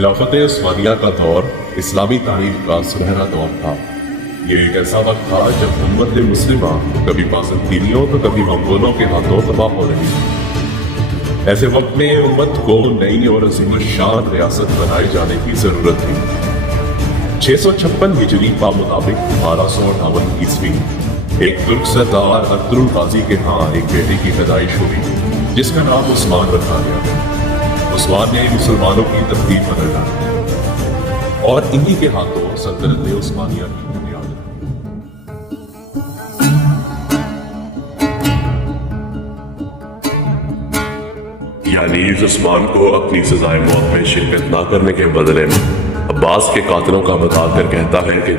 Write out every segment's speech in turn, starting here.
खिलाफत उस्मानिया का दौर इस्लामी तारीख का सुनहरा दौर था। ये एक ऐसा वक्त था जब उम्मत मुस्लिमा कभी बाज़ंतीनियों तो कभी मंगोलों के हाथों तबाह हो रही थी। ऐसे वक्त में उम्मत को नई और अज़ीम-उश-शान रियासत बनाए जाने की जरूरत थी। 656 हिजरी का मुताबिक 1258 ईस्वी एक तुर्क सरदार अब्दुल गाजी के यहाँ एक बेटे की पैदाइश हुई जिसका नाम उस्मान रखा गया। उस्मान ने मुसलमानों की तरतीब बदल डाली और इन्हीं के हाथों सल्तनत उस्मानिया की बुनियाद रखी। यानी उस्मान को अपनी सजाए मौत में शिरकत न करने के बदले में अब्बास के कातिलों का बताकर कहता है कि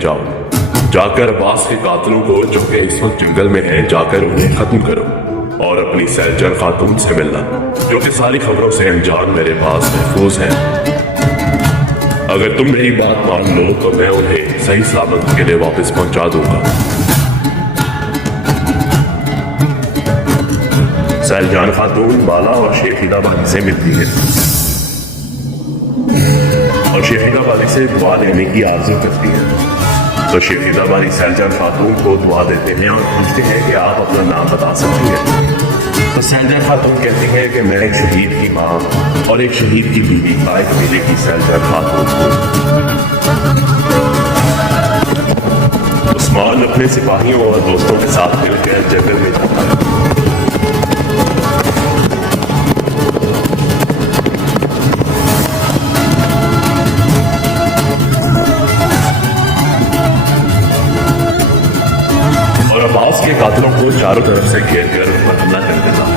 जाकर अब्बास के कातिलों को जो कि इस वक्त जंगल में है जाकर उन्हें खत्म करो और अपनी सैलजर खातून से मिलना जो कि सारी खबरों से अनजान मेरे पास महफूज है। अगर तुम मेरी बात मान लो तो मैं उन्हें सही सलामत के लिए वापस पहुंचा दूंगा। सैलजान खातून बाला और शेखिदा बाली से मिलती है और शेखिदा बाली से दुआ लेने की आरज़ू करती है। तो शेखिदा बाली सैलजान खातून को दुआ देते हैं और पूछते हैं कि आप अपना नाम बता सकती हैं। तो सैलजान खातून कहती है कि मैं एक शहीद की माँ और एक शहीद की बीवी आए कबीले की सैलजान खातून हूँ। उस्मान अपने सिपाहियों और दोस्तों के साथ मिलकर जंगल में जाता है। अब्बास के कातिलों को चारों तरफ से घेर कर उन पर हमला कर देता है।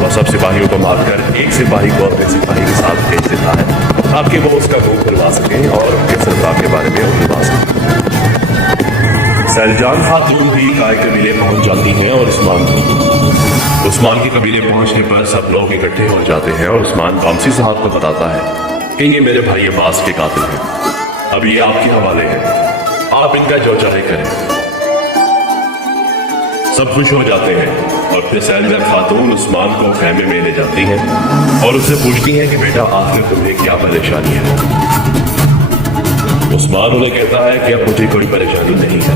वह सब सिपाहियों को मारकर एक सिपाही को अपने सिपाही के साथ भेज देता है ताकि वो उसका मुंह खुलवा सके और उनके सरदार के बारे में उलझा सके। सैलजान खातून भी काय कबीले पहुंच जाती हैं और उस्मान के कबीले पहुंचने पर सब लोग इकट्ठे हो जाते हैं और उस्मान कामसी साहब को बताता है कि ये मेरे भाई अब्बास के कातिल हैं। अब ये आपके हवाले है, आप इनका जो चाहे करें। सब खुश हो जाते हैं और फिर सैलजान खातून उस्मान को खेमे में ले जाती हैं और उससे पूछती हैं कि बेटा आखिर तुम्हें क्या परेशानी है। उस्मान उन्हें कहता है कि अब मुझे कोई परेशानी नहीं है।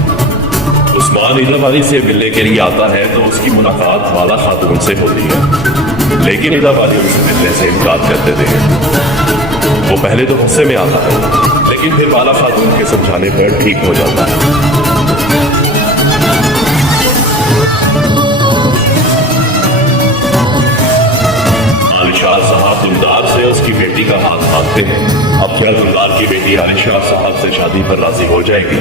उस्मान इलावाली से मिलने के लिए आता है तो उसकी मुलाकात बाला खातून से होती है, लेकिन इलावाली उससे मिलने से इनकार कर देते हैं। वो पहले तो गुस्से में आता है लेकिन फिर बाला खातून के समझाने पर ठीक हो जाता है। आलिशाह साहब दुलदार से उसकी बेटी का हाथ मांगते हैं। अब क्या दुलदार की बेटी आलिशाह साहब से शादी पर राजी हो जाएगी?